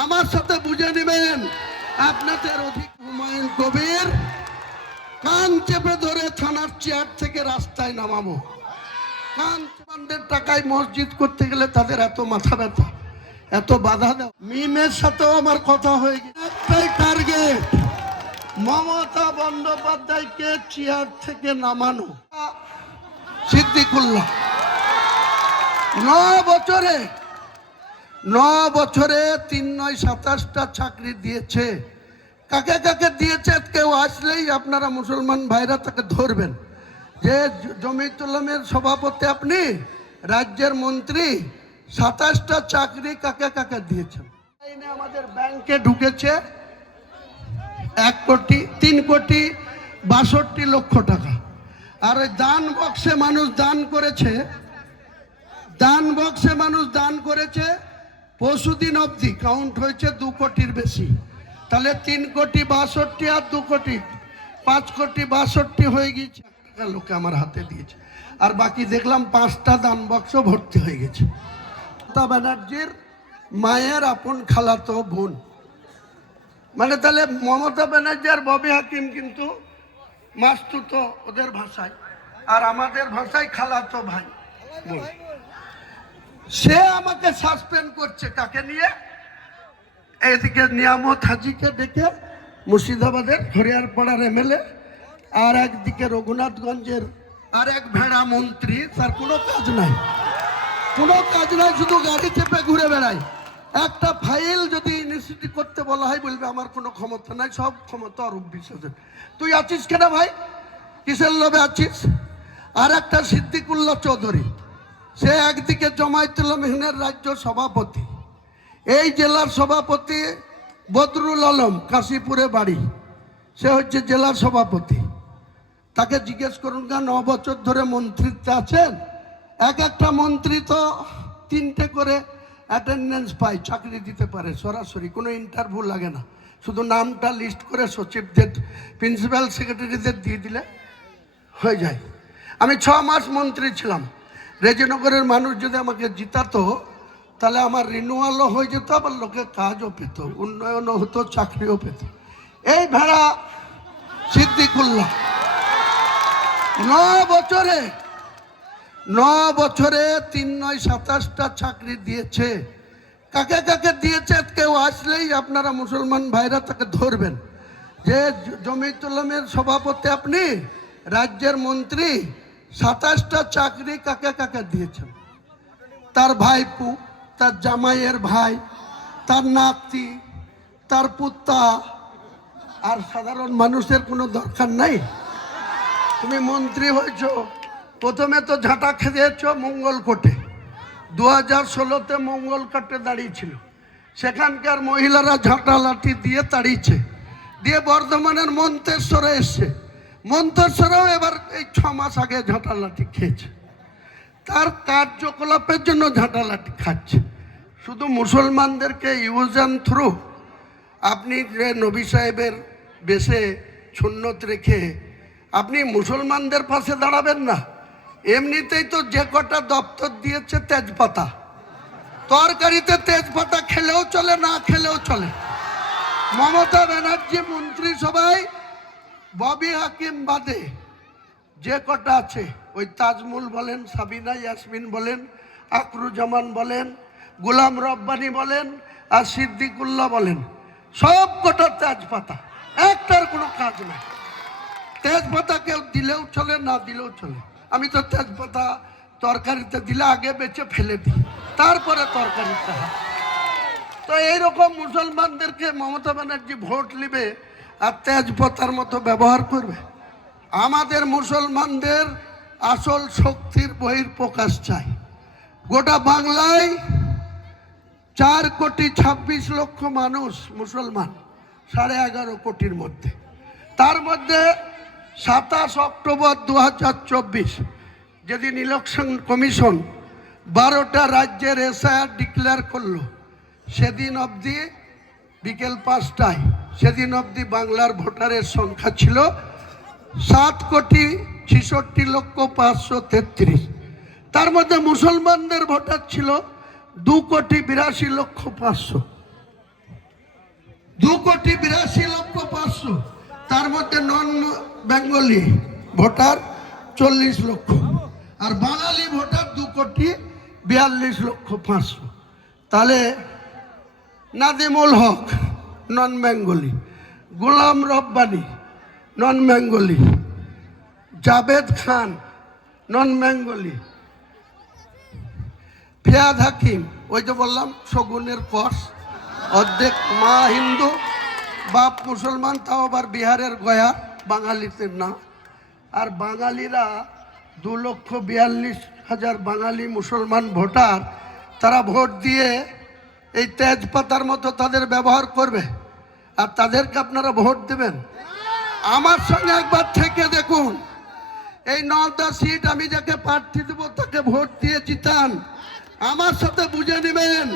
আমার সাথে বুঝে নেবেন। আপনাদের অধিক হুমায়ুন কবির কান চেপে ধরে থানার চেয়ার থেকে রাস্তায় নামাবো। কান চেপানদের টাকায় মসজিদ করতে গেলে তাদের এত মাথা ব্যথা, এত বাধা দাও। মিমের সাথেও আমার কথা হয়ে গেছে। একটাই টার্গেট, মমতা বন্দ্যোপাধ্যায়কে চেয়ার থেকে নামানো। সিদ্দিকুল্লাহ 9 বছরে 3 9 27টা চাকরি দিয়েছে। কাকে কাকে দিয়েছে কেউ আসলেই আপনারা মুসলমান ভাইরা তাকে ধরবেন যে জমিয়তুল্লাহের সভাপতি, আপনি রাজ্যের মন্ত্রী, 27টা চাকরি কাকে কাকে দিয়েছেন। আমাদের ব্যাংকে ঢুকেছে 1,03,62 টাকা। আর ওই দান বক্সে মানুষ দান করেছে পরশুদিন অবধি কাউন্ট হয়েছে 2 কোটির বেশি। তাহলে 3,62,00,000 আর 2 কোটি 5,62,00,000 হয়ে গিয়েছে। লোকে আমার হাতে দিয়েছে। আর বাকি দেখলাম 5টা দান বক্স ভর্তি হয়ে গেছে। মমতা ব্যানার্জির মায়ের আপন খালাতো বোন, মানে তাহলে মমতা ব্যানার্জি আর ববি হাকিম কিন্তু মাস্তুতো ওদের ভাষায়, আর আমাদের ভাষায় খালাতো ভাই বোন। সে আমাকে সাসপেন্ড করছে কাকে নিয়ে? এদিকে নিয়ামত হাজিকে ডেকে মুর্শিদাবাদের হরিয়ারপাড়ার এমএলএ, আর একদিকে রঘুনাথগঞ্জের আর এক ভেড়া মন্ত্রী। তার কোনো কাজ নাই, শুধু গাড়ি চেপে ঘুরে বেড়ায়। একটা ফাইল যদি ইউনিভার্সিটি করতে বলা হয় বলবে আমার কোনো ক্ষমতা নাই, সব ক্ষমতা অরূপ বিশ্বাসের। তুই আছিস কেন ভাই? কিসের লোভে আছিস? আর একটা সিদ্দিকুল্লাহ চৌধুরী, সে একদিকে জামায়াতুল্লাহের রাজ্য সভাপতি, এই জেলার সভাপতি বদরুল আলম কাশীপুরে বাড়ি, সে হচ্ছে জেলার সভাপতি। তাকে জিজ্ঞেস করুন, 9 বছর ধরে মন্ত্রিত্বে আছেন, একটা মন্ত্রী তো 3টে করে অ্যাটেন্ডেন্স পায়, চাকরি দিতে পারে সরাসরি, কোনো ইন্টারভিউ লাগে না, শুধু নামটা লিস্ট করে সচিবদের প্রিন্সিপাল সেক্রেটারিদের দিয়ে দিলে হয়ে যায়। আমি 6 মাস মন্ত্রী ছিলাম। রেজিনগরের মানুষ যদি আমাকে জিতাতো তাহলে আমার রিনুয়ালও হয়ে যেত, আবার লোকে কাজও পেত, উন্নয়নও হতো, চাকরিও পেত। এই ভেড়া সিদ্দিকুল্লাহ 9 বছরে 3 9 27টা চাকরি দিয়েছে। কাকে কাকে দিয়েছে কেউ আসলেই আপনারা মুসলমান ভাইরা তাকে ধরবেন যে জমিয়তুল্লাহের সভাপতি, আপনি রাজ্যের মন্ত্রী, 27টা চাকরি কাকে কাকে দিয়েছেন। তার ভাইপু, তার জামাইয়ের ভাই, তার নাতি, তার পুত্তা। আর সাধারণ মানুষের কোনো দরকার নাই। তুমি মন্ত্রী হয়েছ, প্রথমে তো ঝাঁটা খেয়েছ মঙ্গলকোটে, 2016তে মঙ্গলকোটে দাঁড়িয়েছিল, সেখানকার মহিলারা ঝাঁটা লাঠি দিয়ে তাড়িয়েছে, দিয়ে বর্ধমানের মন্তেশ্বরে এসছে, মন্তেশ্বরেও এবার এই 6 মাস আগে ঝাঁটা লাঠি খেয়েছে। তার কার্যকলাপের জন্য ঝাঁটা লাঠি খাচ্ছে। শুধু মুসলমানদেরকে ইউজ অ্যান্ড থ্রু আপনি যে নবী সাহেবের বেশে সুন্নত রেখে আপনি মুসলমানদের পাশে দাঁড়াবেন না। এমনিতেই তো যে কটা দপ্তর দিয়েছে তেজপাতা, তরকারিতে তেজপাতা খেলেও চলে, না খেলেও চলে। মমতা ব্যানার্জি মন্ত্রিসভায় ববি হাকিম বাদে যে কটা আছে, ওই তাজমুল বলেন, সাবিনা ইয়াসমিন বলেন, আকরুজ্জামান বলেন, গোলাম রব্বানি বলেন, আর সিদ্দিকুল্লাহ বলেন, সব কটা তেজপাতা, একটার কোনো কাজ নাই। তেজপাতা কেউ দিলেও চলে, না দিলেও চলে। আমি তো তেজপাতা তরকারিতে দিলে আগে বেঁচে ফেলে দিই, তারপরে তরকারিতে হয়। তো এইরকম মুসলমানদেরকে মমতা ব্যানার্জি ভোট নেবে আর তেজপাতার মতো ব্যবহার করবে। আমাদের মুসলমানদের আসল শক্তির বহিঃপ্রকাশ চাই। গোটা বাংলায় 4,26,00,000 মানুষ মুসলমান, 11.5 কোটির মধ্যে। তার মধ্যে 27 অক্টোবর 2024 যেদিন ইলেকশন কমিশন 12টা রাজ্যের এসআইআর ডিক্লেয়ার করলো, সেদিন অবধি বিকেল 5টায়, সেদিন অবধি বাংলার ভোটারের সংখ্যা ছিল 7,66,533। তার মধ্যে মুসলমানদের ভোটার ছিল 2,82,500,000। 2,82,500,000, তার মধ্যে নন বেঙ্গলি ভোটার 40 লক্ষ, আর বাঙালি ভোটার 2,42,500,000। তাহলে নাদিমুল হক নন বেঙ্গলি, গোলাম রব্বানি নন বেঙ্গলি, জাভেদ খান নন বেঙ্গলি, ফিয়াদ হাকিম, ওই যে বললাম শগুনের কস, অর্ধেক মা হিন্দু বাপ মুসলমান, তাও আবার বিহারের গয়া, বাঙালিতে না। আর বাঙালিরা 2,42,000 বাঙালি মুসলমান ভোটার, তারা ভোট দিয়ে এই তেজপাতার মতো তাদের ব্যবহার করবে, আর তাদেরকে আপনারা ভোট দেবেন? আমার সঙ্গে একবার থেকে দেখুন, এই 9টা সিট আমি যাকে প্রার্থী দেব তাকে ভোট দিয়ে জিতান, আমার সাথে বুঝে নেবেন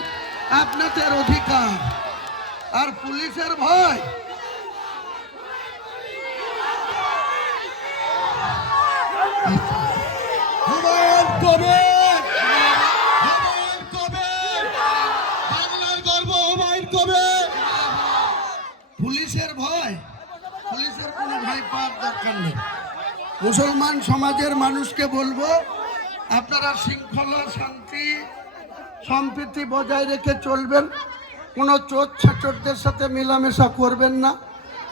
আপনাদের অধিকার। আর পুলিশের ভয়, হুমায়ুন কবির, হুমায়ুন কবির, বাংলার গর্ব হুমায়ুন কবির। পুলিশের ভয়, পুলিশের কোনো ভয় পাওয়ার দরকার নেই। মুসলমান সমাজের মানুষকে বলবো, আপনারা শৃঙ্খলা শান্তি সম্প্রীতি বজায় রেখে চলবেন, কোনো চোর ছাচরদের সাথে মেলামেশা করবেন না,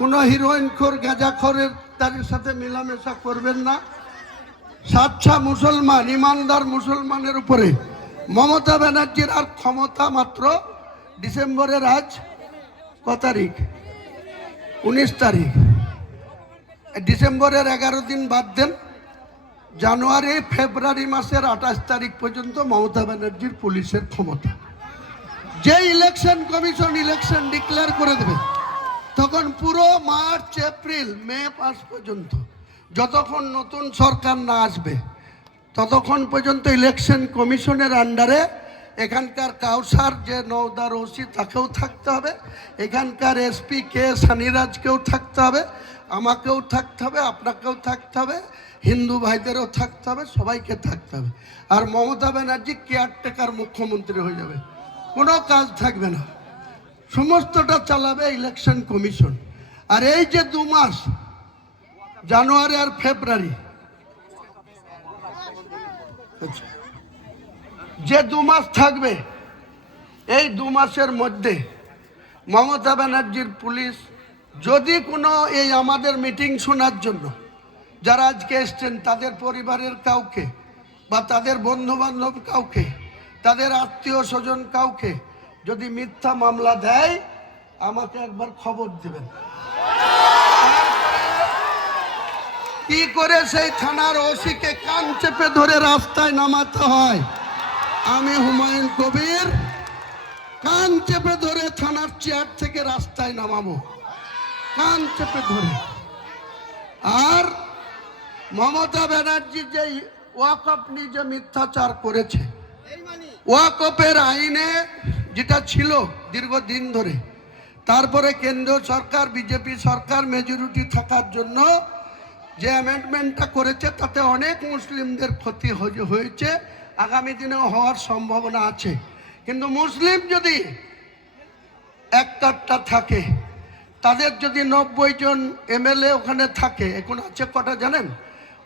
কোনো হিরোইনখোর গাঁজাখোরের তাদের সাথে মেলামেশা করবেন না। সাচ্চা মুসলমান ইমানদার মুসলমানের উপরে মমতা ব্যানার্জির আর ক্ষমতা মাত্র ডিসেম্বরের আজ কত তারিখ? 19 তারিখ। ডিসেম্বরের 11 দিন বাদ দেন, জানুয়ারি ফেব্রুয়ারি মাসের 28 তারিখ পর্যন্ত মমতা ব্যানার্জির পুলিশের ক্ষমতা। যে ইলেকশন কমিশন ইলেকশন ডিক্লেয়ার করে দেবে, তখন পুরো মার্চ এপ্রিল মে মাস পর্যন্ত, যতক্ষণ নতুন সরকার না আসবে ততক্ষণ পর্যন্ত ইলেকশন কমিশনের আন্ডারে এখানকার কাউসার যে নওদার ওসি তাকেও থাকতে হবে, এখানকার এসপি কে সানিরাজকেও থাকতে হবে, আমাকেও থাকতে হবে, আপনাকেও থাকতে হবে, হিন্দু ভাইদেরও থাকতে হবে, সবাইকে থাকতে হবে। আর মমতা ব্যানার্জি কেয়ারটেকার মুখ্যমন্ত্রী হয়ে যাবে, কোনো কাজ থাকবে না, সমস্তটা চালাবে ইলেকশন কমিশন। আর এই যে 2 মাস, জানুয়ারি আর ফেব্রুয়ারি, যে 2 মাস থাকবে, এই 2 মাসের মধ্যে মমতা ব্যানার্জির পুলিশ যদি কোনো এই আমাদের মিটিং শোনার জন্য যারা আজকে এসছেন তাদের পরিবারের কাউকে বা তাদের বন্ধু বান্ধব কাউকে, তাদের আত্মীয় স্বজন কাউকে যদি মিথ্যা মামলা দেয়, আমাকে একবার খবর দিবেন। কি করে সেই থানার ওসিকে কান চেপে ধরে রাস্তায় নামাতে হয়, আমি হুমায়ুন কবির কান চেপে ধরে থানার চেয়ার থেকে রাস্তায় নামাবো, কান চেপে ধরে। আর মমতা ব্যানার্জি যে ওয়াকফ নিয়ে মিথ্যাচার করেছে, ওয়াকফের আইনে যেটা ছিল দীর্ঘদিন ধরে, তারপরে কেন্দ্র সরকার বিজেপি সরকার মেজরিটি থাকার জন্য যে অ্যামেন্ডমেন্টটা করেছে, তাতে অনেক মুসলিমদের ক্ষতি হয়েছে, আগামী দিনেও হওয়ার সম্ভাবনা আছে। কিন্তু মুসলিম যদি একটা থাকে, তাদের যদি 90 জন এমএলএ ওখানে থাকে, এখন আছে কটা জানেন?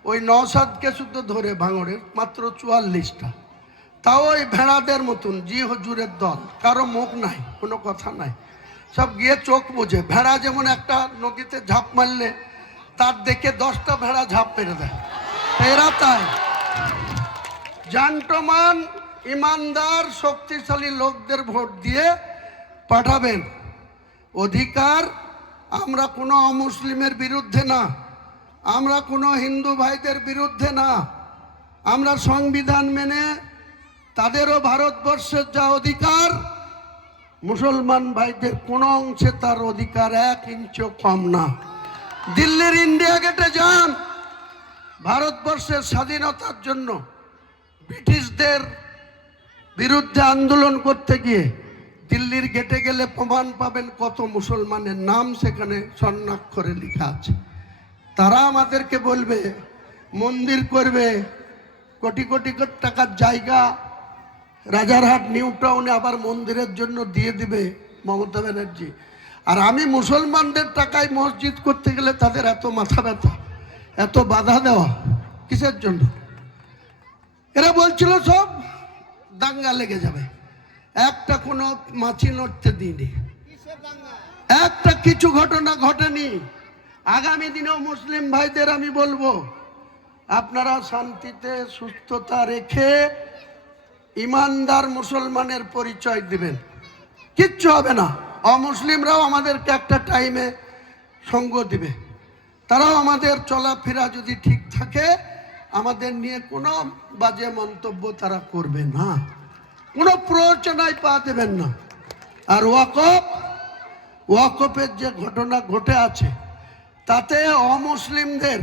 ওই নওশাদকে শুধু ধরে ভাঙড়ের মাত্র 44টা, তাও ওই ভেড়াদের মতন, জি হুজুরের দল, কারো মুখ নাই, কোনো কথা নাই, সব গিয়ে চোখ বুঝে। ভেড়া যেমন একটা নদীতে ঝাঁপ মারলে তার দেখে 10টা ভেড়া ঝাঁপ মেরে দেয়, এরা তাই জান্টমান ইমানদার শক্তিশালী লোকদের ভোট দিয়ে পাঠাবেন। অধিকার, আমরা কোনো অমুসলিমের বিরুদ্ধে না, আমরা কোনো হিন্দু ভাইদের বিরুদ্ধে না, আমরা সংবিধান মেনে তাদেরও ভারতবর্ষের যা অধিকার, মুসলমান ভাইদের কোনো অংশে তার অধিকার 1 ইঞ্চিও কম না। দিল্লির ইন্ডিয়া গেটে যান, ভারতবর্ষের স্বাধীনতার জন্য ব্রিটিশদের বিরুদ্ধে আন্দোলন করতে গিয়ে দিল্লির গেটে গেলে প্রমাণ পাবেন কত মুসলমানের নাম সেখানে স্বর্ণাক্ষরে লেখা আছে। তারা আমাদেরকে বলবে মন্দির করবে, কোটি কোটি টাকার জায়গা রাজারহাট নিউ টাউনে আবার মন্দিরের জন্য দিয়ে দিবে মমতা ব্যানার্জি। আর আমি মুসলমানদের টাকায় মসজিদ করতে গেলে তাদের এত মাথা ব্যথা, এত বাধা দেওয়া কিসের জন্য? এরা বলছিল সব দাঙ্গা লেগে যাবে, একটা কোনো মাছি নড়তে দিইনি, একটা কিছু ঘটনা ঘটেনি। আগামী দিনেও মুসলিম ভাইদের আমি বলবো, আপনারা শান্তিতে সুস্থতা রেখে ইমানদার মুসলমানের পরিচয় দিবেন, কিচ্ছু হবে না। অমুসলিমরাও আমাদেরকে একটা টাইমে সঙ্গ দিবে, তারাও আমাদের চলাফেরা যদি ঠিক থাকে আমাদের নিয়ে কোনো বাজে মন্তব্য তারা করবে না, কোনো প্ররোচনায় পা দেবেন না। আর ওয়াকফের যে ঘটনা ঘটে আছে তাতে অমুসলিমদের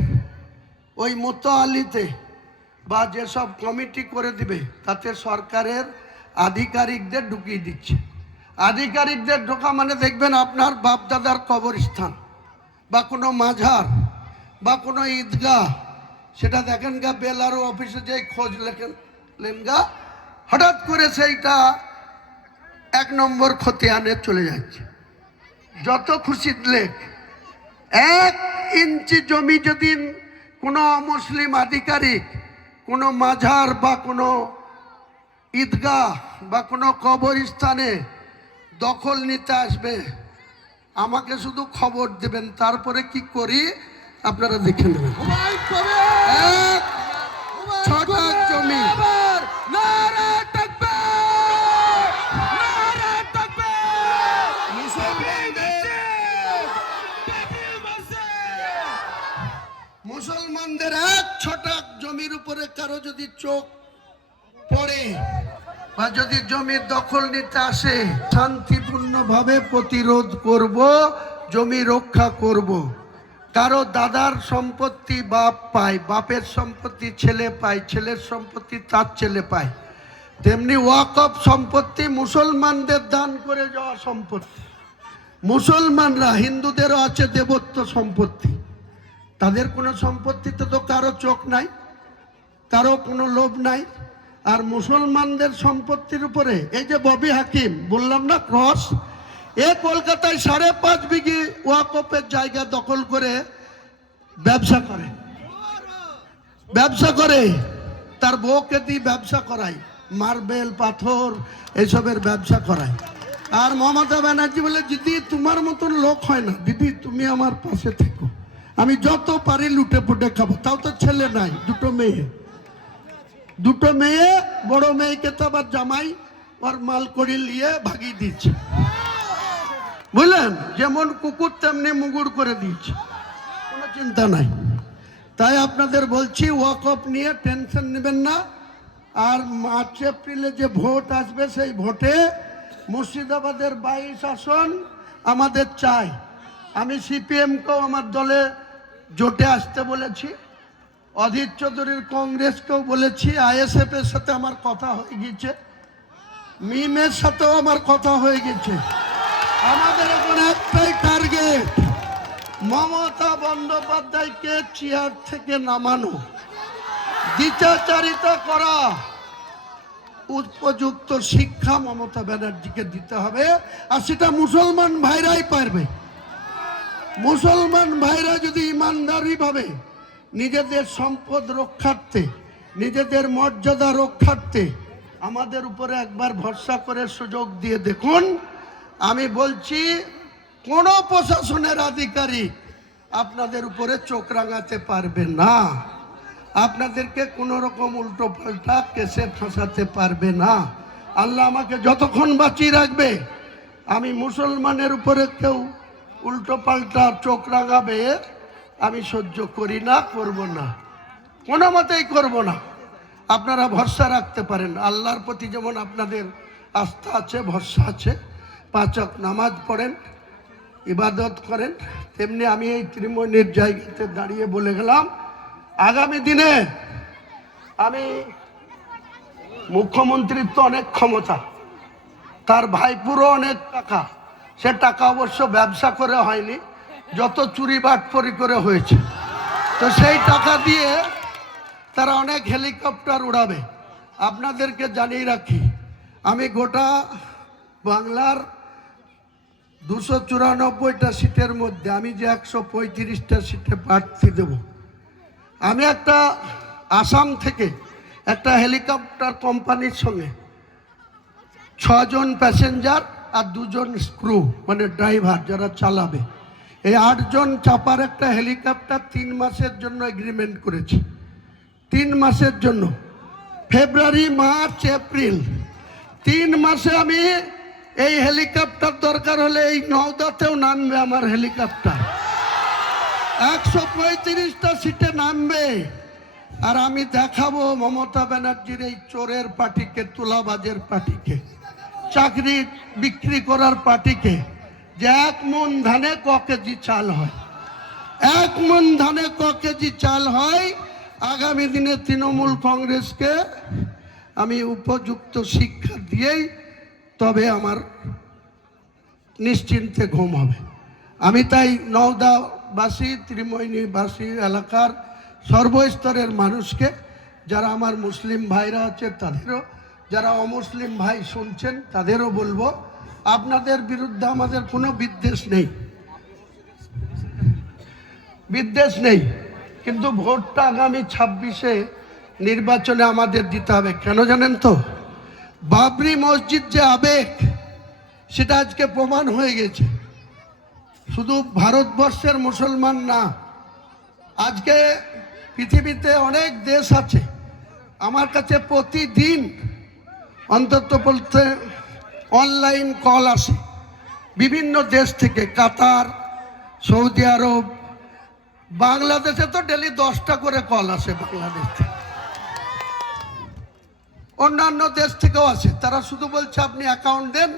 ওই মোতালিতে বা যেসব কমিটি করে দিবে তাতে সরকারের আধিকারিকদের ঢুকিয়ে দিচ্ছে। আধিকারিকদের ঢোকা মানে দেখবেন আপনার বাপদাদার কবরস্থান বা কোনো মাঝার বা কোনো ঈদগাহ, সেটা দেখেন গা বেলারও অফিসে যেই খোঁজ লেখেন গা, হঠাৎ করে সেইটা 1 নম্বর খতিয়ানে চলে যাচ্ছে। যত খুশি লেখ, 1 ইঞ্চি জমি যদি কোনো অমুসলিম আধিকারিক কোনো মাঝার বা কোনো ঈদগাহ বা কোনো কবরস্থানে দখল নিতে আসবে, আমাকে শুধু খবর দেবেন, তারপরে কি করি আপনারা দেখে নেবেন। হুমায়ুন কবির! 1 ছটা জমি নারে তাকবীর! নারে তাকবীর! মুসলমানদের 1 ছটা জমির উপরে কারো যদি চোখ পড়ে বা যদি জমির দখল নিতে আসে, শান্তিপূর্ণভাবে প্রতিরোধ করব, জমি রক্ষা করব। কারো দাদার সম্পত্তি বাপ পায়, বাপের সম্পত্তি ছেলে পায়, ছেলের সম্পত্তি তার ছেলে পায়, তেমনি ওয়াকফ সম্পত্তি মুসলমানদের দান করে যাওয়া সম্পত্তি। মুসলমানরা, হিন্দুদেরও আছে দেবত্ব সম্পত্তি, তাদের কোনো সম্পত্তিতে তো কারো চোখ নাই, কারো কোনো লোভ নাই। আর মুসলমানদের সম্পত্তির উপরে এই যে ববি হাকিম বললাম না ক্রস, এ কলকাতায় 5.5 বিঘি ওয়াকফের জায়গা দখল করে ব্যবসা করে তার বউকে দিয়ে ব্যবসা করায়, মার্বেল পাথর এইসবের ব্যবসা করায়। আর মমতা ব্যানার্জি বলে, দিদি তোমার মতন লোক হয় না, দিদি তুমি আমার পাশে থেকো, আমি যত পারি লুটে পুটে খাবো। তাও তো ছেলে নাই, দুটো মেয়ে, বড় মেয়েকে তো আবার জামাই ওর মাল করে নিয়ে ভাগিয়ে দিচ্ছে, বুঝলেন? যেমন কুকুর তেমনি মুগুর করে দিয়েছে, কোনো চিন্তা নাই। তাই আপনাদের বলছি, ওয়াকফ নিয়ে টেনশন নেবেন না। আর মার্চ এপ্রিলে যে ভোট আসবে সেই ভোটে মুর্শিদাবাদের 22 আসন আমাদের চাই। আমি সিপিএমকেও আমার দলে জোটে আসতে বলেছি, অধীর চৌধুরীর কংগ্রেসকেও বলেছি, আইএসএফ এর সাথে আমার কথা হয়ে গেছে, মিমের সাথেও আমার কথা হয়ে গেছে। আমাদের এখন একটাই টার্গেট, মমতা বন্দ্যোপাধ্যায়কে চেয়ার থেকে নামানো, দ্বিচারিতা করা, উপযুক্ত শিক্ষা মমতা ব্যানার্জিকে দিতে হবে। আর সেটা মুসলমান ভাইরাই পারবে। মুসলমান ভাইরা যদি ইমানদারি ভাবে নিজেদের সম্পদ রক্ষার্থে, নিজেদের মর্যাদা রক্ষার্থে আমাদের উপরে একবার ভরসা করে সুযোগ দিয়ে দেখুন, আমি বলছি কোনো প্রশাসনের আধিকারিক আপনাদের উপরে চোখ রাঙাতে পারবে না, আপনাদেরকে কোনো রকম উল্টো পাল্টা কেসে ফাঁসাতে পারবে না। আল্লাহ আমাকে যতক্ষণ বাঁচিয়ে রাখবে, আমি মুসলমানের উপরে কেউ উল্টো পাল্টা চোখ রাঙাবে আমি সহ্য করি না, করব না, কোনো মতেই করব না। আপনারা ভরসা রাখতে পারেন, আল্লাহর প্রতি যেমন আপনাদের আস্থা আছে, ভরসা আছে, 5 ওয়াক্ত নামাজ পড়েন, ইবাদত করেন, তেমনি আমি এই ত্রিমণির জায়গাতে দাঁড়িয়ে বলে গেলাম, আগামী দিনে আমি, মুখ্যমন্ত্রীর তো অনেক ক্ষমতা, তার ভাইপুরও অনেক টাকা, সে টাকা অবশ্য ব্যবসা করে হয়নি, যত চুরি বাটফরি করে হয়েছে, তো সেই টাকা দিয়ে তারা অনেক হেলিকপ্টার উড়াবে। আপনাদেরকে জানিয়ে রাখি, আমি গোটা বাংলার 294টা সিটের মধ্যে আমি যে 135টা সিটে প্রার্থী দেব। আমি একটা আসাম থেকে একটা হেলিকপ্টার কোম্পানির সঙ্গে 6 জন প্যাসেঞ্জার আর 2 জন ক্রু মানে ড্রাইভার যারা চালাবে, এই 8 জন চাপার একটা হেলিকপ্টার 3 মাসের জন্য এগ্রিমেন্ট করেছি। 3 মাসের জন্য, ফেব্রুয়ারি, মার্চ, এপ্রিল, 3 মাসে আমি এই হেলিকপ্টার দরকার হলে এই নওদাতেও নামবে আমার হেলিকপ্টার, 135টা সিটে নামবে। আর আমি দেখাবো মমতা ব্যানার্জির এই চোরের পার্টিকে, তোলাবাজের পার্টিকে, চাকরি বিক্রি করার পার্টিকে যে 1 মণ ধানে ক কেজি চাল হয়, 1 মণ ধানে ক কেজি চাল হয়। আগামী দিনে তৃণমূল কংগ্রেসকে আমি উপযুক্ত শিক্ষা দিয়েই তবে আমার নিশ্চিন্তে ঘুম হবে। আমি তাই নওদাবাসী, ত্রিমোহিনীবাসী এলাকার সর্বস্তরের মানুষকে, যারা আমার মুসলিম ভাইরা আছে তাদেরও, যারা অমুসলিম ভাই শুনছেন তাদেরও বলবো, আপনাদের বিরুদ্ধে আমাদের কোনো বিদ্বেষ নেই, বিদ্বেষ নেই, কিন্তু ভোটটা আগামী 26-এ নির্বাচনে আমাদের দিতে হবে। কেন জানেন তো? বাবরি মসজিদ যে আবেগ, সেটা আজকে প্রমাণ হয়ে গেছে। শুধু ভারতবর্ষের মুসলমান না, আজকে পৃথিবীতে অনেক দেশ আছে। আমার কাছে প্রতিদিন অন্তত বলতে অনলাইন কল আসে বিভিন্ন দেশ থেকে, কাতার, সৌদি আরব, বাংলাদেশে তো ডেলি 10টা করে কল আসে বাংলাদেশ থেকে, অন্যান্য দেশ থেকেও আসে। তারা শুধু বলছে আপনি অ্যাকাউন্ট দেন,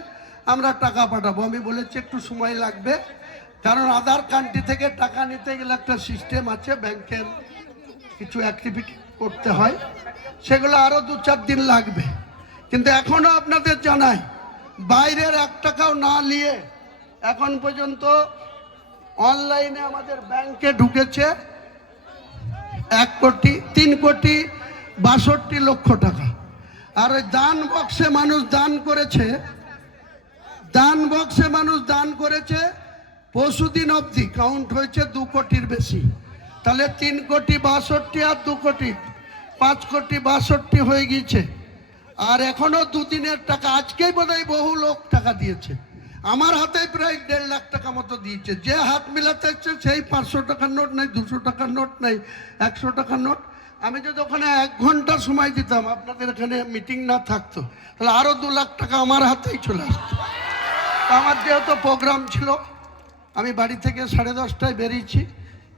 আমরা টাকা পাঠাবো। আমি বলেছি একটু সময় লাগবে, কারণ আদার কান্ট্রি থেকে টাকা নিতে গেলে একটা সিস্টেম আছে, ব্যাংকের কিছু অ্যাক্টিভিটি করতে হয়, সেগুলো আরও 2-4 দিন লাগবে। কিন্তু এখনও আপনাদের জানাই, বাইরের 1 টাকাও না নিয়ে এখন পর্যন্ত অনলাইনে আমাদের ব্যাংকে ঢুকেছে 1,03,62,00,000 টাকা। আর ওই দান বক্সে মানুষ দান করেছে, দান বক্সে মানুষ দান করেছে পরশুদিন অবধি কাউন্ট হয়েছে 2 কোটির বেশি। তাহলে 3,62,00,000 আর 2 কোটি, 5,62,00,000 হয়ে গিয়েছে। আর এখনো 2 দিনের টাকা, আজকেই বোধহয় বহু লোক টাকা দিয়েছে। আমার হাতে প্রায় 1.5 লাখ টাকা মতো দিয়েছে। যে হাত মিলাতে হচ্ছে সেই 500 টাকার নোট নাই, 200 টাকার নোট নাই, 100 টাকার নোট। আমি যদি ওখানে 1 ঘন্টা সময় দিতাম, আপনাদের এখানে মিটিং না থাকতো, তাহলে আরও 2 লাখ টাকা আমার হাতেই চলে আসতো। আমার যেহেতু প্রোগ্রাম ছিল, আমি বাড়ি থেকে 10:30টায় বেরিয়েছি,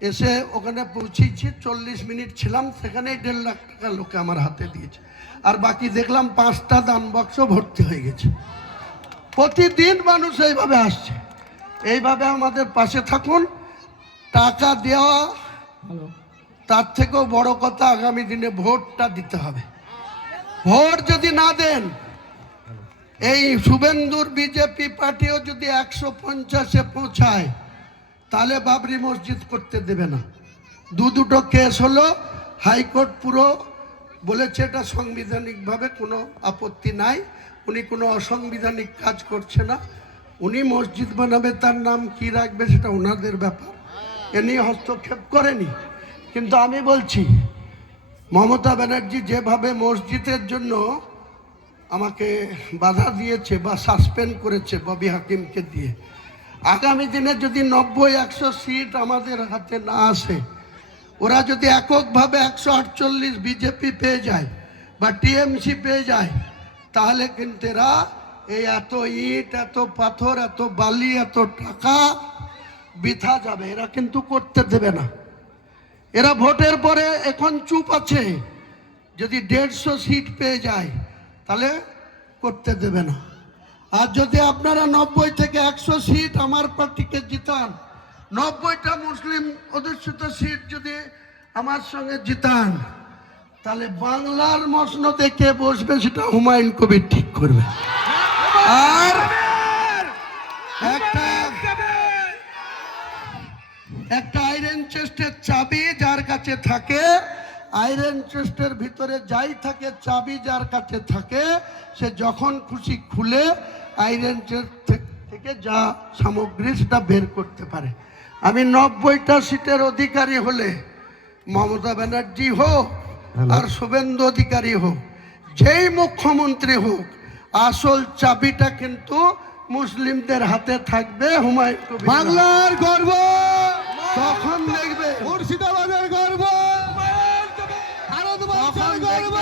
এসে ওখানে পৌঁছেছি, 40 মিনিট ছিলাম সেখানেই 1.5 লাখ টাকা লোকে আমার হাতে দিয়েছে। আর বাকি দেখলাম 5টা দান বাক্স ভর্তি হয়ে গেছে। প্রতিদিন মানুষ এইভাবে আসছে। এইভাবে আমাদের পাশে থাকুন। টাকা দেওয়া তার থেকেও বড় কথা, আগামী দিনে ভোটটা দিতে হবে। ভোট যদি না দেন, এই শুভেন্দুর বিজেপি পার্টিও যদি 150-এ পৌঁছায়, তাহলে বাবরি মসজিদ করতে দেবে না। দুটো কেস হলো, হাইকোর্ট পুরো বলেছে এটা সাংবিধানিকভাবে কোনো আপত্তি নাই, উনি কোনো অসাংবিধানিক কাজ করছে না। উনি মসজিদ বানাবে, তার নাম কি রাখবে সেটা ওনাদের ব্যাপার, এ নিয়ে হস্তক্ষেপ করেনি। কিন্তু আমি বলছি, মমতা ব্যানার্জি যেভাবে মসজিদের জন্য আমাকে বাধা দিয়েছে বা সাসপেন্ড করেছে ববি হাকিমকে দিয়ে, আগামী দিনে যদি 90-100 সিট আমাদের হাতে না আসে, ওরা যদি এককভাবে 148 বিজেপি পেয়ে যায় বা টিএমসি পেয়ে যায়, তাহলে কিন্তু এরা এই এত ইট, এত পাথর, এত বালি, এত টাকা বৃথা যাবে, এরা কিন্তু করতে দেবে না। এরা ভোটের পরে এখন চুপ আছে, যদি 150 সিট পেয়ে যায় তাহলে করতে দেবে না। আর যদি আপনারা 90 থেকে 100 সিট আমার পার্টিকে জিতান, 90টা মুসলিম অধ্যুষিত সিট যদি আমার সঙ্গে জিতান, তাহলে বাংলার মসনদে কে বসবে সেটা হুমায়ুন কবির ঠিক করবে। আর একটা আয়রন চেস্টের চাবি যার কাছে থাকে, আয়রন চেস্টের ভিতরে যাই থাকে, চাবি যার কাছে থাকে, সে যখন খুশি খুলে আয়রন চেস্ট থেকে থেকে যা সামগ্রী সেটা বের করতে পারে। আমি 90টা সিটের অধিকারী হলে মমতা ব্যানার্জি হোক আর শুভেন্দু অধিকারী হোক, যেই মুখ্যমন্ত্রী হোক, আসল চাবিটা কিন্তু মুসলিমদের হাতে থাকবে। হুমায়ুন কবির বাংলার গর্ব, তখন দেখবে, মুর্শিদাবাদের গর্ব, ভারতবর্ষের গর্ব।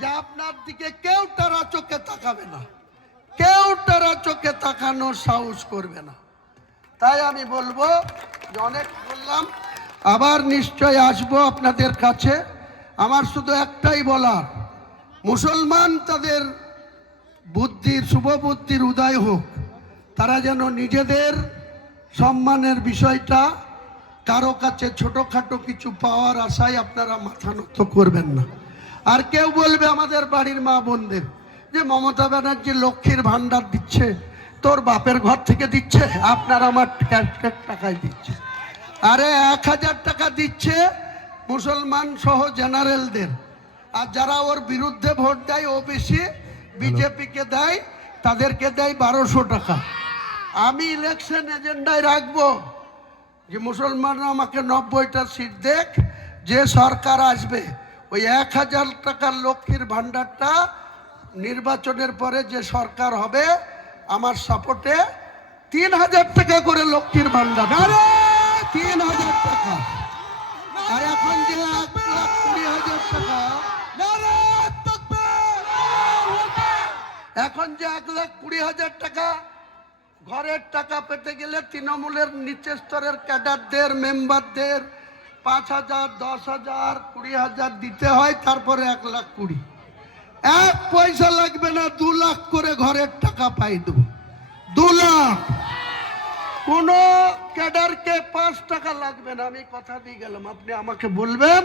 যে আপনার দিকে কেউ তারা চোখে তাকাবে না, কেউ তারা চোখে তাকানোর সাহস করবে না। তাই আমি বলবো যে অনেক বললাম, আবার নিশ্চয় আসবো আপনাদের কাছে। আমার শুধু একটাই বলার, মুসলমান তাদের বুদ্ধির, শুভ বুদ্ধির উদয় হোক, তারা যেন নিজেদের সম্মানের বিষয়টা কারো কাছে ছোটখাটো কিছু পাওয়ার আশায় আপনারা মাথা নত করবেন না। আর কেউ বলবে আমাদের বাড়ির মা বোনদের যে মমতা ব্যানার্জি লক্ষ্মীর ভান্ডার দিচ্ছে, তোর বাপের ঘর থেকে দিচ্ছে, আপনার আমার টাকায় দিচ্ছে। আরে 1000 টাকা দিচ্ছে মুসলমান সহ জেনারেলদের, আর যারা ওর বিরুদ্ধে ভোট দেয় ওবিসি বিজেপিকে দেয়, তাদেরকে দেয় 1200 টাকা। আমি ইলেকশন এজেন্ডায় রাখবো যে মুসলমানরা আমাকে 90টা সিট দেখ, যে সরকার আসবে ওই 1000 টাকার লক্ষ্মীর ভান্ডারটা নির্বাচনের পরে যে সরকার হবে আমার সাপোর্টে 3000 টাকা করে লক্ষ্মীর ভান্ডার, 3000 টাকা। আর এখন যে 1,20,000 টাকা, এখন যে 1,20,000 টাকা ঘরের টাকা পেতে গেলে তৃণমূলের নিচের স্তরের ক্যাডারদের, মেম্বারদের 5,000, 10,000, 20,000 দিতে হয়, তারপরে 1,20,000। 1 পয়সা লাগবে না, 2 লাখ করে ঘরের টাকা পাই দেবো। 2 লাখ। কোন ক্যাডারকে 5 টাকা লাগবে না, আমি কথা দিয়ে গেলাম। আপনি আমাকে বলবেন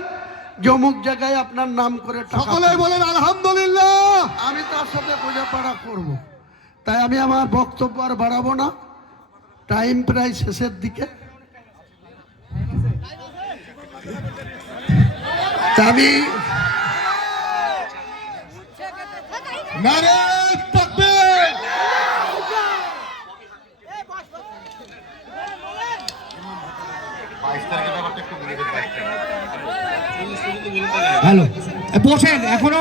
যে অমুক জায়গায় আপনার নাম করে টাকা সকলে পাই। বলেন আলহামদুলিল্লাহ। আমি তার সাথে বোঝাপড়া করব। তাই আমি আমার বক্তব্য আর বাড়াবো না, টাইম প্রায় শেষের দিকে। আমি নারে তাকবীর। হ্যালো, বসেন এখনো।